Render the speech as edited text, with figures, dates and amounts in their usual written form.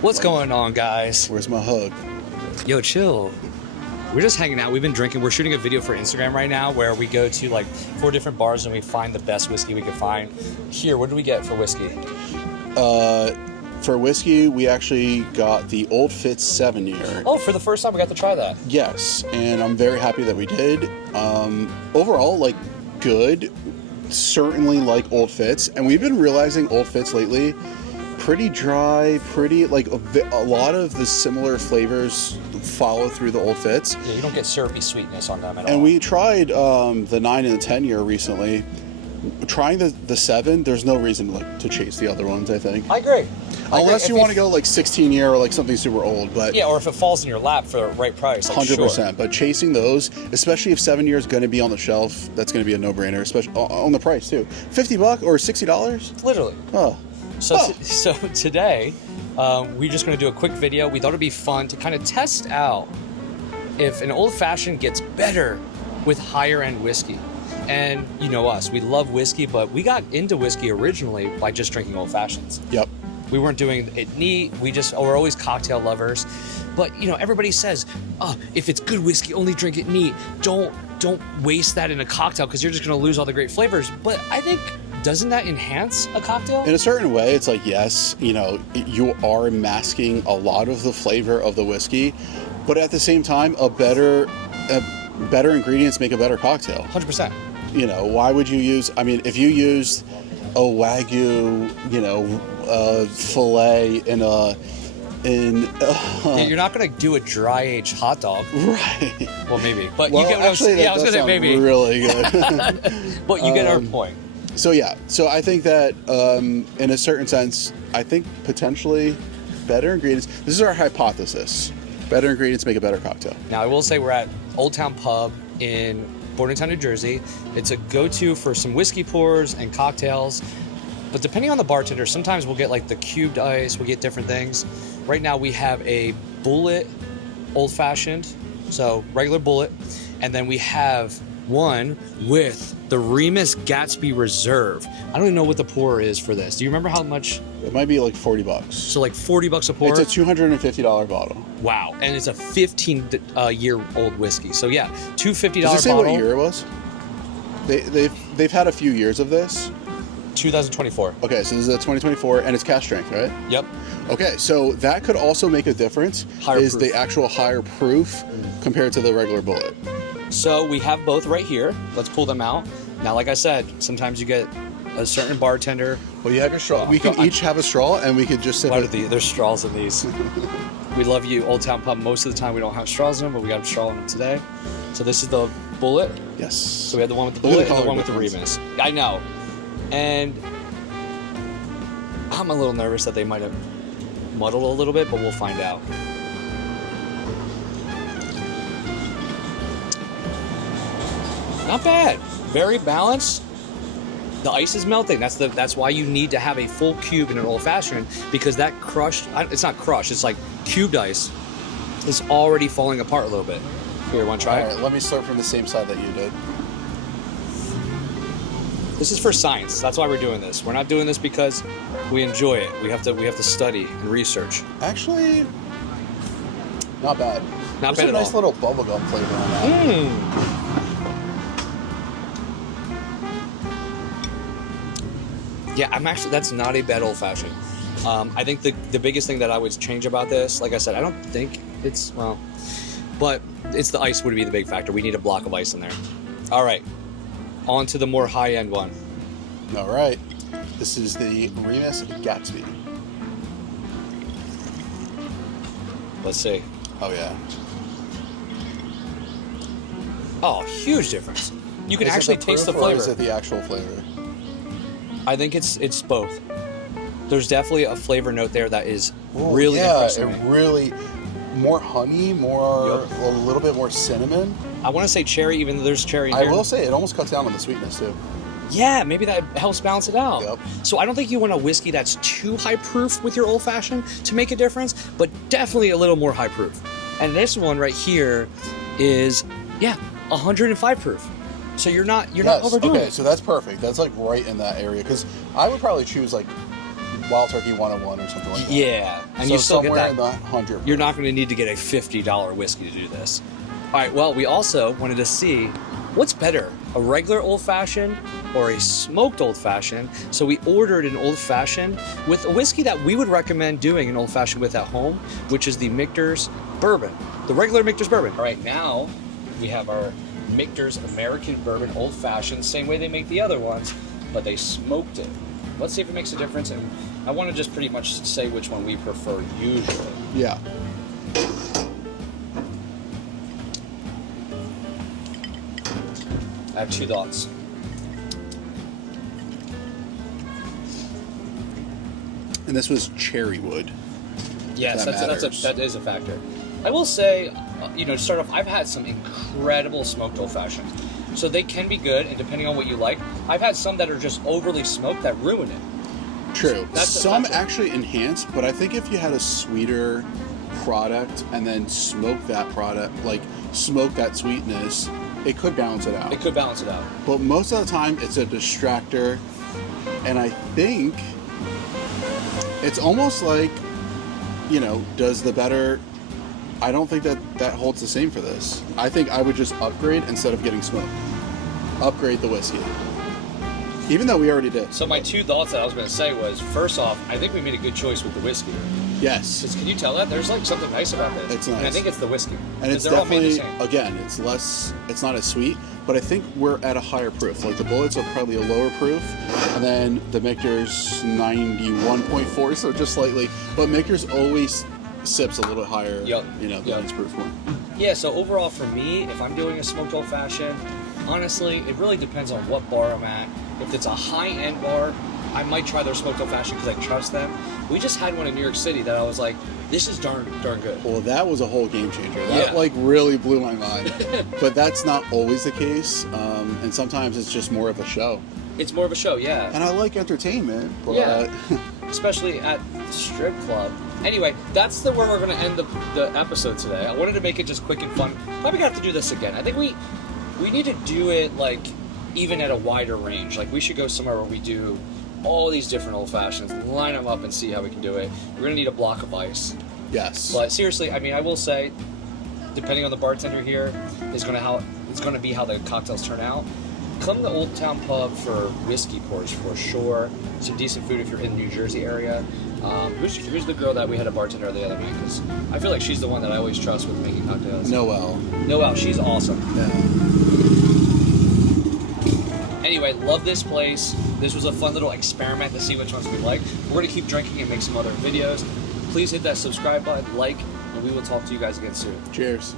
What's going on, guys? Where's my hug? Yo, chill. We're just hanging out. We've been drinking. We're shooting a video for Instagram right now where we go to like 4 different bars and we find the best whiskey we can find. Here, what did we get for whiskey? For whiskey, we actually got the Old Fitz 7-year. Oh, for the first time we got to try that. Yes, and I'm very happy that we did. Overall, like, good. Certainly like Old Fitz, and we've been realizing Old Fitz lately, pretty dry, pretty, like, a lot of the similar flavors follow through the Old Fitz. Yeah, you don't get syrupy sweetness on them at all. And we tried the 9 and the 10-year recently. Trying the 7, there's no reason to chase the other ones, I think. I agree. Unless you want to go like 16-year or like something super old, but yeah, or if it falls in your lap for the right price, like, 100%. Sure. But chasing those, especially if 7-year is going to be on the shelf, that's going to be a no-brainer, especially on the price too. $50 or $60? Literally. Oh. So today, we're just going to do a quick video. We thought it'd be fun to kind of test out if an old fashioned gets better with higher end whiskey. And you know us, we love whiskey, but we got into whiskey originally by just drinking old fashions. Yep. We weren't doing it neat. We're always cocktail lovers. But you know, everybody says, oh, if it's good whiskey, only drink it neat. Don't waste that in a cocktail because you're just gonna lose all the great flavors. But I think, doesn't that enhance a cocktail? In a certain way, it's like, yes, you know, you are masking a lot of the flavor of the whiskey, but at the same time, better ingredients make a better cocktail. 100%. You know, why would you use, I mean, if you used a Wagyu, you know, filet yeah, you're not going to do a dry aged hot dog. Right. Well, maybe. But well, you get what actually, I was going to say maybe. Really good. But you get our point. So yeah, so I think that in a certain sense, I think potentially better ingredients, this is our hypothesis. Better ingredients make a better cocktail. Now, I will say we're at Old Town Pub in Bordentown, New Jersey. It's a go-to for some whiskey pours and cocktails. But depending on the bartender, sometimes we'll get like the cubed ice, we'll get different things. Right now we have a bullet old-fashioned, so regular bullet. And then we have one with the Remus Gatsby Reserve. I don't even know what the pour is for this. Do you remember how much? It might be like $40. So like $40 a pour? It's a $250 bottle. Wow. And it's a 15-year-old whiskey. So yeah, $250 Does it say bottle. what year it was? They've had a few years of this. 2024. Okay, so this is a 2024, and it's cask strength, right? Yep. Okay, so that could also make a difference. Higher is proof. the actual higher proof compared to the regular bullet. So we have both right here. Let's pull them out. Now, like I said, sometimes you get a certain bartender. Well, you have your straw. We can each have a straw, and we could just sip it. There's straws in these. We love you, Old Town Pub. Most of the time we don't have straws in them, but we got a straw in them today. So this is the bullet. Yes. So we have the one with the bullet and the one with the Remus. I know. And I'm a little nervous that they might have muddled a little bit, but we'll find out. Not bad. Very balanced. The ice is melting. That's why you need to have a full cube in an old fashioned, because that crushed, it's not crushed, it's like cubed ice is already falling apart a little bit. Here, want to try it? All right, let me start from the same side that you did. This is for science. That's why we're doing this. We're not doing this because we enjoy it. We have to study and research. Actually, not bad. Not There's bad a at nice all. little bubblegum flavor on that. Yeah, that's not a bad old fashioned. I think the biggest thing that I would change about this, like I said, I don't think it's, well, but it's the ice would be the big factor. We need a block of ice in there. All right, on to the more high end one. All right, this is the Remus Gatsby. Let's see. Oh yeah. Oh, huge difference. You can Is it actually the taste the proof, or flavor. is it the actual flavor? I think it's both. There's definitely a flavor note there that is really impressive. Yeah, it really, more honey, a little bit more cinnamon. I want to say cherry, even though there's cherry in I here. will say it almost cuts down on the sweetness too. Yeah, maybe that helps balance it out. Yep. So I don't think you want a whiskey that's too high proof with your old fashioned to make a difference, but definitely a little more high proof. And this one right here is, 105 proof. So you're not overdoing okay, it. so that's perfect. That's like right in that area, because I would probably choose like Wild Turkey 101 or something like that. Yeah, and So you still get somewhere that. in the 100. You're not going to need to get a $50 whiskey to do this. All right, well, we also wanted to see what's better, a regular old-fashioned or a smoked old-fashioned. So we ordered an old-fashioned with a whiskey that we would recommend doing an old-fashioned with at home, which is the Michter's Bourbon, the regular Michter's Bourbon. All right, now we have our Michter's American Bourbon old-fashioned, same way they make the other ones, but they smoked it. Let's see if it makes a difference, and I want to just pretty much say which one we prefer usually. Yeah. I have two thoughts. And this was cherry wood. Yes, That matters. that is a factor. I will say, to start off, I've had some incredible smoked old fashions. So they can be good, and depending on what you like, I've had some that are just overly smoked that ruin it. True. That's a Some factor. actually enhance, but I think if you had a sweeter product and then smoke that product, like smoke that sweetness, it could balance it out. It could balance it out. But most of the time, it's a distractor, and I think it's almost like, does the better. I don't think that holds the same for this. I think I would just upgrade instead of getting smoked. Upgrade the whiskey. Even though we already did. So my two thoughts that I was going to say was, first off, I think we made a good choice with the whiskey. Yes. Because can you tell that? There's like something nice about this. It's nice. And I think it's the whiskey. And it's they're all made the definitely, same. again, it's not as sweet, but I think we're at a higher proof. Like the bullets are probably a lower proof, and then the Michter's 91.4, so just slightly. But Michter's always sips a little higher, than its proof one. Yeah, so overall for me, if I'm doing a smoked old fashioned, honestly, it really depends on what bar I'm at. If it's a high-end bar, I might try their smoked old fashioned because I trust them. We just had one in New York City that I was like, this is darn good. Well, that was a whole game changer. That really blew my mind. But that's not always the case, and sometimes it's just more of a show. It's more of a show, yeah. And I like entertainment, but Yeah. Especially at the strip club. Anyway, that's where we're going to end the episode today. I wanted to make it just quick and fun. Probably going to have to do this again. I think we need to do it like even at a wider range. Like we should go somewhere where we do all these different old fashions, line them up and see how we can do it. We're going to need a block of ice. yes. But seriously, I mean, I will say, depending on the bartender here, it's going to be how the cocktails turn out. Come to Old Town Pub for whiskey pours for sure. Some decent food if you're in the New Jersey area. Who's the girl that we had a bartender the other night? Because I feel like she's the one that I always trust with making cocktails. Noelle, she's awesome. yeah. Anyway, love this place. This was a fun little experiment to see which ones we like. We're going to keep drinking and make some other videos. Please hit that subscribe button, like, and we will talk to you guys again soon. Cheers.